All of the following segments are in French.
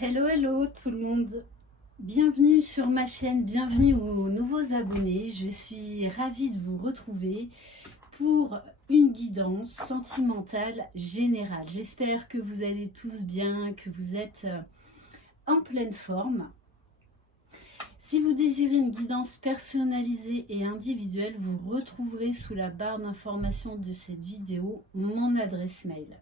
Hello, hello tout le monde. Bienvenue sur ma chaîne, bienvenue aux nouveaux abonnés. Je suis ravie de vous retrouver pour une guidance sentimentale générale. J'espère que vous allez tous bien, que vous êtes en pleine forme. Si vous désirez une guidance personnalisée et individuelle, vous retrouverez sous la barre d'information de cette vidéo mon adresse mail.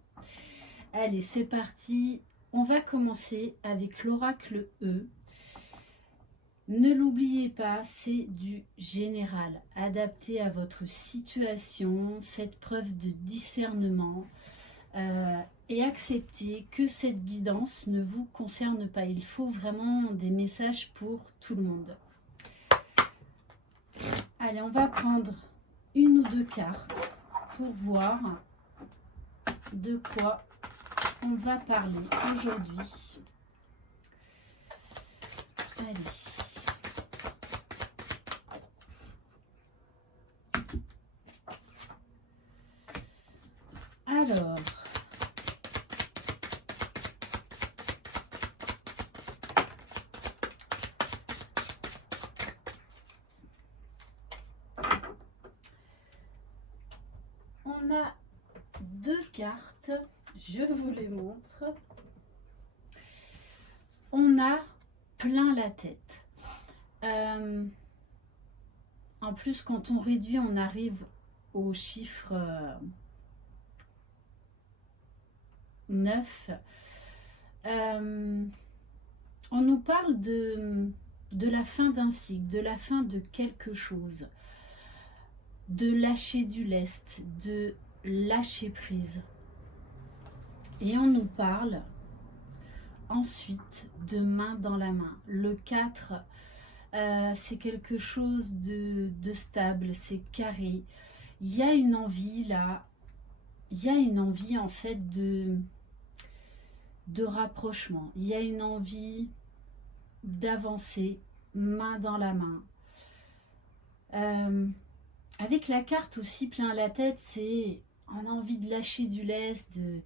Allez, c'est parti. On va commencer avec l'oracle E. Ne l'oubliez pas, c'est du général, adapté à votre situation, faites preuve de discernement et acceptez que cette guidance ne vous concerne pas. Il faut vraiment des messages pour tout le monde. Allez, on va prendre une ou deux cartes pour voir de quoi on va parler aujourd'hui. Allez. Alors, on a deux cartes, je vous les montre. On a plein la tête. En plus, quand on réduit, on arrive au chiffre 9. On nous parle de la fin d'un cycle, de la fin de quelque chose, de lâcher du lest, de lâcher prise. Et on nous parle ensuite de main dans la main. Le 4, c'est quelque chose de stable, c'est carré. Il y a une envie là, il y a une envie en fait de rapprochement. Il y a une envie d'avancer main dans la main. Avec la carte aussi plein la tête, c'est on a envie de lâcher du lest, de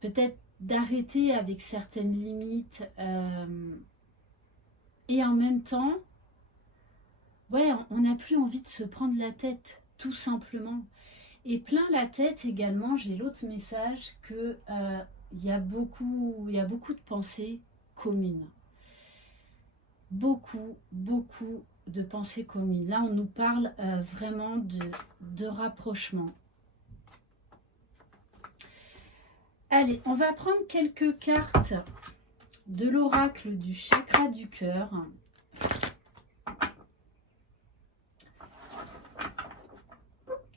peut-être d'arrêter avec certaines limites et en même temps, ouais, on n'a plus envie de se prendre la tête, tout simplement. Et plein la tête également, j'ai l'autre message que il y a beaucoup de pensées communes. Beaucoup de pensées communes. Là, on nous parle vraiment de rapprochement. Allez, on va prendre quelques cartes de l'oracle du chakra du cœur.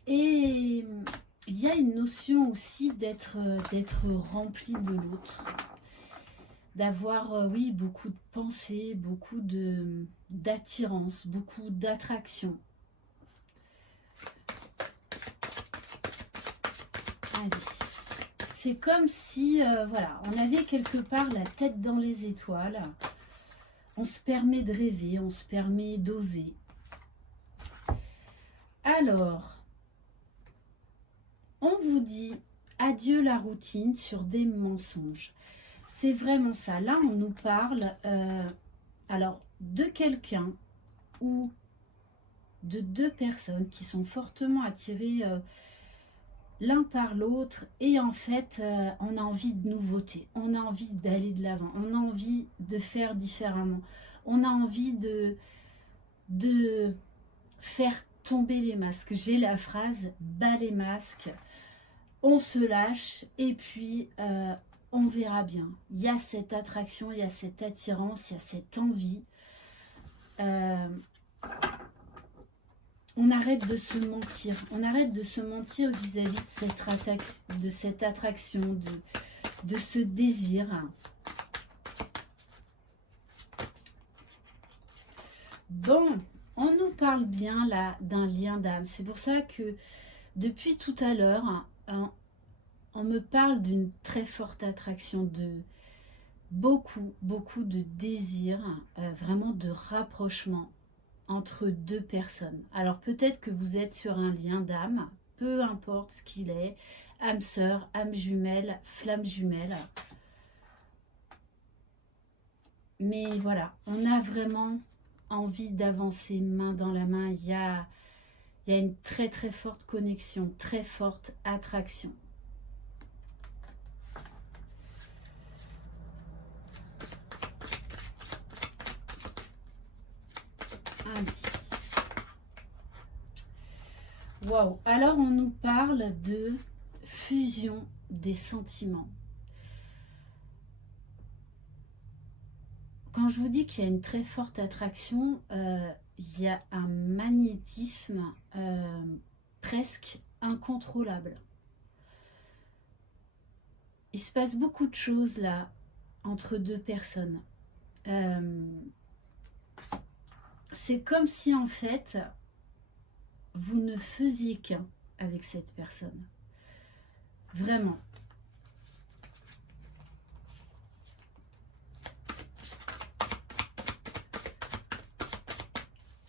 Et il y a une notion aussi d'être rempli de l'autre. D'avoir, oui, beaucoup de pensées, beaucoup d'attirance, beaucoup d'attraction. Allez. C'est comme si, voilà, on avait quelque part la tête dans les étoiles. On se permet de rêver, on se permet d'oser. Alors, on vous dit adieu la routine sur des mensonges. C'est vraiment ça. Là, on nous parle alors de quelqu'un ou de deux personnes qui sont fortement attirées l'un par l'autre et en fait on a envie de nouveauté, on a envie d'aller de l'avant, on a envie de faire différemment, on a envie de faire tomber les masques. J'ai la phrase bas les masques, on se lâche et puis on verra bien. Il y a cette attraction, il y a cette attirance, il y a cette envie. On arrête de se mentir. On arrête de se mentir vis-à-vis de cette attraction, de ce désir. Bon, on nous parle bien là d'un lien d'âme. C'est pour ça que depuis tout à l'heure, on me parle d'une très forte attraction, de beaucoup de désir, vraiment de rapprochement entre deux personnes. Alors peut-être que vous êtes sur un lien d'âme, peu importe ce qu'il est, âme sœur, âme jumelle, flamme jumelle. Mais voilà, on a vraiment envie d'avancer main dans la main. Il y a une très très forte connexion, très forte attraction. Allez. Waouh. Alors on nous parle de fusion des sentiments. Quand je vous dis qu'il y a une très forte attraction, il y a un magnétisme presque incontrôlable. Il se passe beaucoup de choses là entre deux personnes. C'est comme si en fait vous ne faisiez qu'un avec cette personne. Vraiment.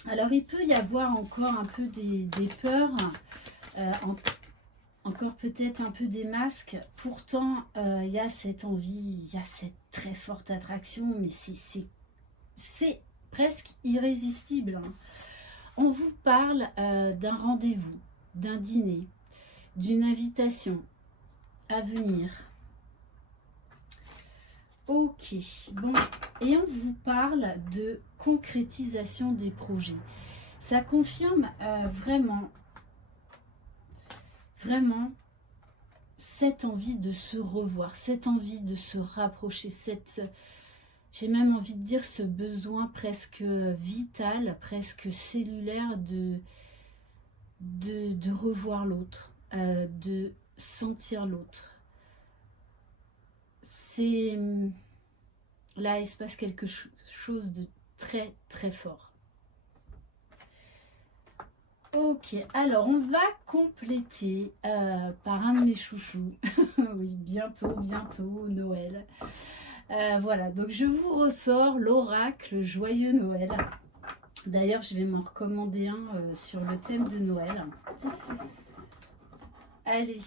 Alors il peut y avoir encore un peu des peurs, encore peut-être un peu des masques. Pourtant il y a cette envie, il y a cette très forte attraction, mais c'est presque irrésistible. On vous parle d'un rendez-vous, d'un dîner, d'une invitation à venir. Ok, bon, et on vous parle de concrétisation des projets. Ça confirme vraiment cette envie de se revoir, cette envie de se rapprocher, j'ai même envie de dire ce besoin presque vital, presque cellulaire de revoir l'autre, de sentir l'autre. Là, il se passe quelque chose de très très fort. Ok, alors on va compléter par un de mes chouchous. Oui, bientôt, Noël. Voilà, donc je vous ressors l'oracle Joyeux Noël. D'ailleurs, je vais m'en recommander un sur le thème de Noël. Allez,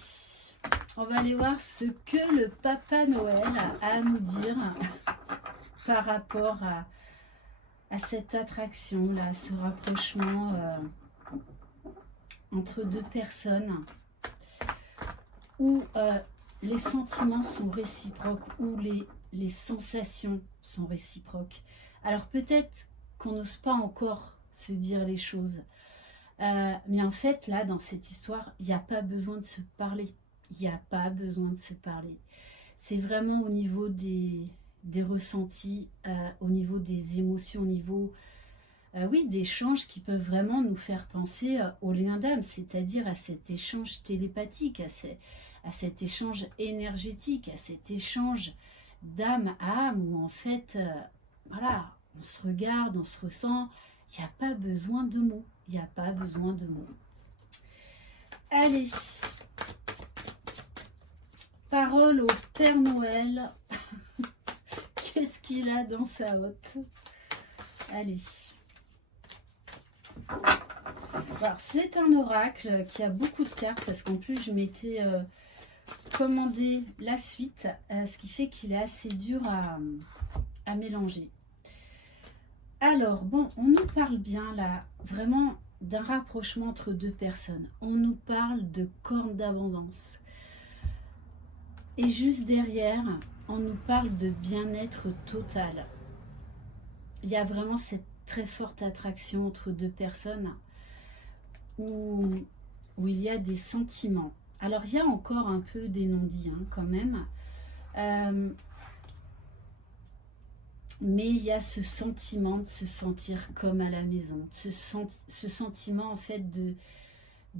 on va aller voir ce que le Papa Noël a à nous dire par rapport à cette attraction-là, ce rapprochement entre deux personnes où les sentiments sont réciproques, où les sensations sont réciproques. Alors peut-être qu'on n'ose pas encore se dire les choses, mais en fait là dans cette histoire il n'y a pas besoin de se parler, il n'y a pas besoin de se parler. C'est vraiment au niveau des ressentis, au niveau des émotions, au niveau oui, d'échanges qui peuvent vraiment nous faire penser au lien d'âme, c'est-à-dire à cet échange télépathique, à cet échange énergétique, à cet échange d'âme à âme, où en fait, voilà, on se regarde, on se ressent, il n'y a pas besoin de mots, il n'y a pas besoin de mots. Allez, parole au Père Noël, qu'est-ce qu'il a dans sa hotte? Allez. Alors, c'est un oracle qui a beaucoup de cartes parce qu'en plus je m'étais commandé la suite, ce qui fait qu'il est assez dur à mélanger. Alors bon, on nous parle bien là vraiment d'un rapprochement entre deux personnes. On nous parle de corne d'abondance. Et juste derrière, on nous parle de bien-être total. Il y a vraiment cette très forte attraction entre deux personnes où il y a des sentiments. Alors il y a encore un peu des non-dits hein, quand même, mais il y a ce sentiment de se sentir comme à la maison, ce sentiment en fait de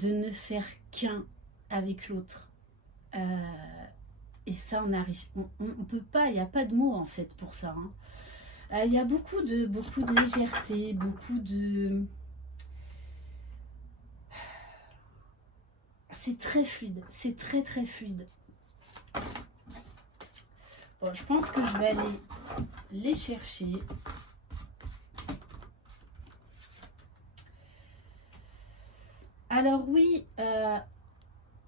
ne faire qu'un avec l'autre. Et ça on arrive, on peut pas, il n'y a pas de mots en fait pour ça. Hein. Il y a beaucoup de légèreté, beaucoup de... C'est très fluide, c'est très très fluide. Bon, je pense que je vais aller les chercher. Alors oui,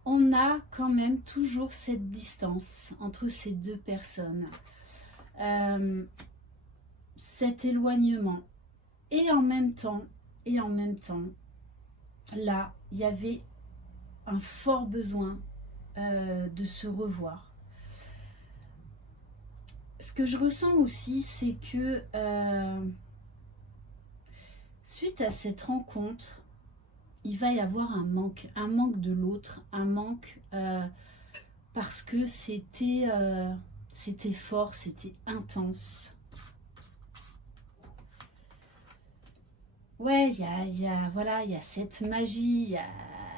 on a quand même toujours cette distance entre ces deux personnes. cet éloignement. Et en même temps, là, il y avait un fort besoin de se revoir. Ce que je ressens aussi, c'est que suite à cette rencontre, il va y avoir un manque de l'autre, un manque parce que c'était fort, c'était intense. Ouais, voilà, il y a cette magie,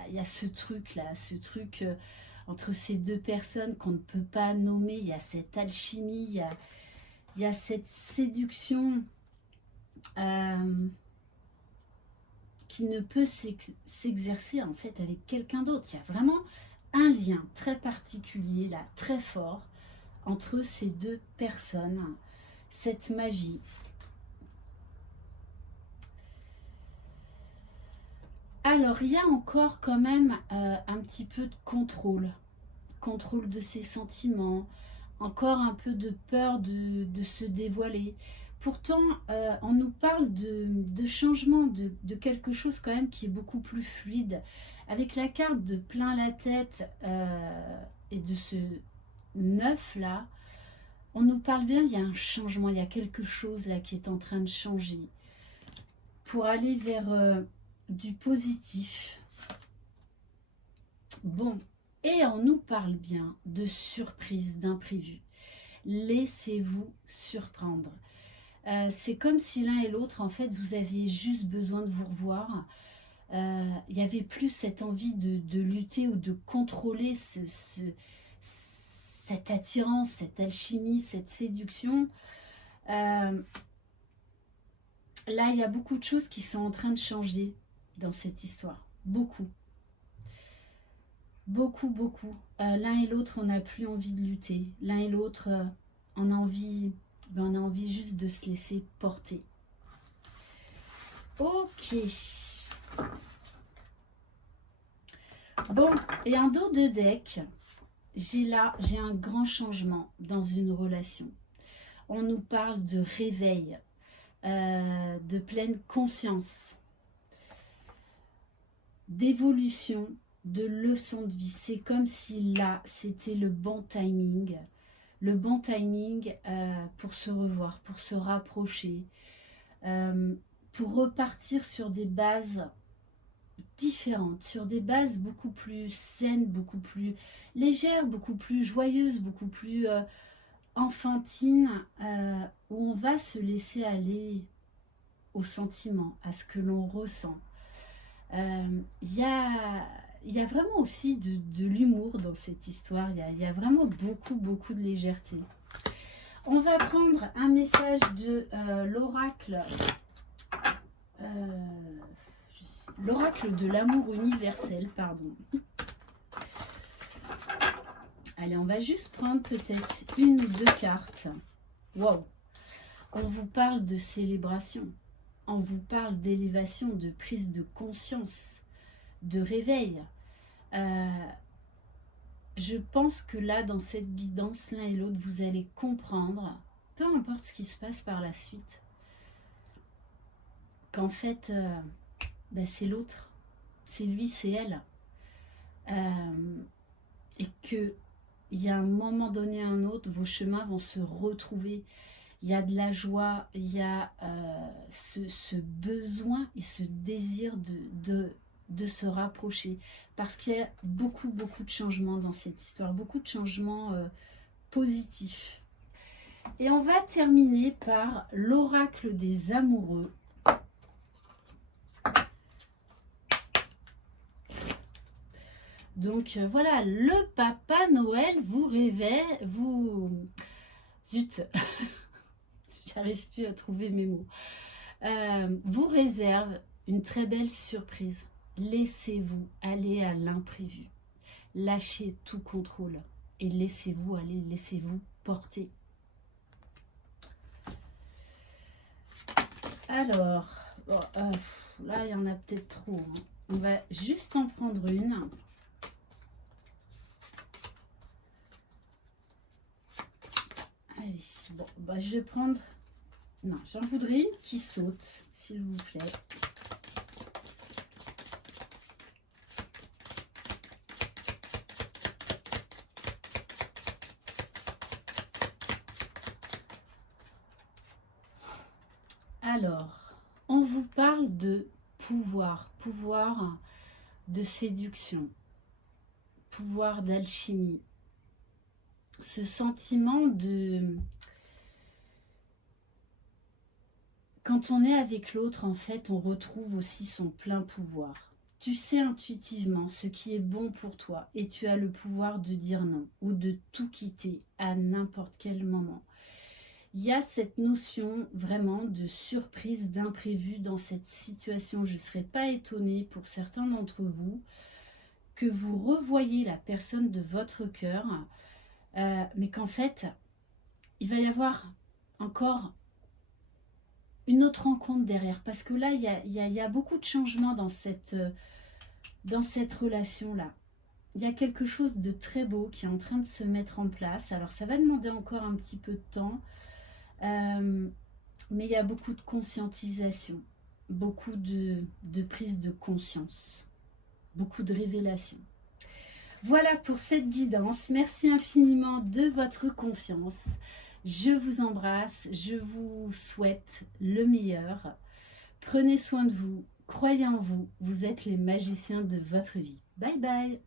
il y a ce truc là, entre ces deux personnes qu'on ne peut pas nommer, il y a cette alchimie, il y a cette séduction qui ne peut s'exercer en fait avec quelqu'un d'autre. Il y a vraiment un lien très particulier là, très fort entre ces deux personnes, cette magie. Alors, il y a encore quand même un petit peu de contrôle de ses sentiments, encore un peu de peur de se dévoiler. Pourtant, on nous parle de changement, de quelque chose quand même qui est beaucoup plus fluide. Avec la carte de plein la tête et de ce 9 là, on nous parle bien, il y a un changement, il y a quelque chose là qui est en train de changer pour aller vers du positif. Bon, et on nous parle bien de surprise, d'imprévu. Laissez-vous surprendre. C'est comme si l'un et l'autre, en fait, vous aviez juste besoin de vous revoir. Il n'y avait plus cette envie de lutter ou de contrôler cette attirance, cette alchimie, cette séduction. Là, il y a beaucoup de choses qui sont en train de changer dans cette histoire. Beaucoup. Beaucoup. L'un et l'autre, on n'a plus envie de lutter. L'un et l'autre, on a envie juste de se laisser porter. Ok. Bon, et en dos de deck, j'ai un grand changement dans une relation. On nous parle de réveil, de pleine conscience, d'évolution, de leçon de vie. C'est comme si là, c'était le bon timing pour se revoir, pour se rapprocher, pour repartir sur des bases différentes, sur des bases beaucoup plus saines, beaucoup plus légères, beaucoup plus joyeuses, beaucoup plus enfantines, où on va se laisser aller au sentiment, à ce que l'on ressent. Il y a vraiment aussi de l'humour dans cette histoire, il y a vraiment beaucoup de légèreté. On va prendre un message de l'oracle, l'oracle de l'amour universel, pardon. Allez, on va juste prendre peut-être une ou deux cartes. Waouh! On vous parle de célébration, on vous parle d'élévation, de prise de conscience, de réveil. Je pense que là, dans cette guidance, l'un et l'autre, vous allez comprendre, peu importe ce qui se passe par la suite, qu'en fait, c'est l'autre, c'est lui, c'est elle. Et que il y a un moment donné à un autre, vos chemins vont se retrouver. Il y a de la joie, il y a ce besoin et ce désir de se rapprocher. Parce qu'il y a beaucoup de changements dans cette histoire, beaucoup de changements positifs. Et on va terminer par l'oracle des amoureux. Donc voilà, le Papa Noël vous révèle, Zut, j'arrive plus à trouver mes mots. Vous réserve une très belle surprise. Laissez-vous aller à l'imprévu. Lâchez tout contrôle et laissez-vous aller, laissez-vous porter. Alors, bon, là il y en a peut-être trop. Hein. On va juste en prendre une. Allez, bon, je vais prendre Non, j'en voudrais une qui saute, s'il vous plaît. Alors, on vous parle de pouvoir, pouvoir de séduction, pouvoir d'alchimie. Ce sentiment de... Quand on est avec l'autre, en fait, on retrouve aussi son plein pouvoir. Tu sais intuitivement ce qui est bon pour toi et tu as le pouvoir de dire non ou de tout quitter à n'importe quel moment. Il y a cette notion vraiment de surprise, d'imprévu dans cette situation. Je ne serais pas étonnée pour certains d'entre vous que vous revoyiez la personne de votre cœur, mais qu'en fait, il va y avoir encore une autre rencontre derrière. Parce que là, il y a beaucoup de changements dans cette relation-là. Il y a quelque chose de très beau qui est en train de se mettre en place. Alors, ça va demander encore un petit peu de temps. Mais il y a beaucoup de conscientisation, beaucoup de prise de conscience, beaucoup de révélation. Voilà pour cette guidance. Merci infiniment de votre confiance. Je vous embrasse, je vous souhaite le meilleur. Prenez soin de vous, croyez en vous, vous êtes les magiciens de votre vie. Bye bye.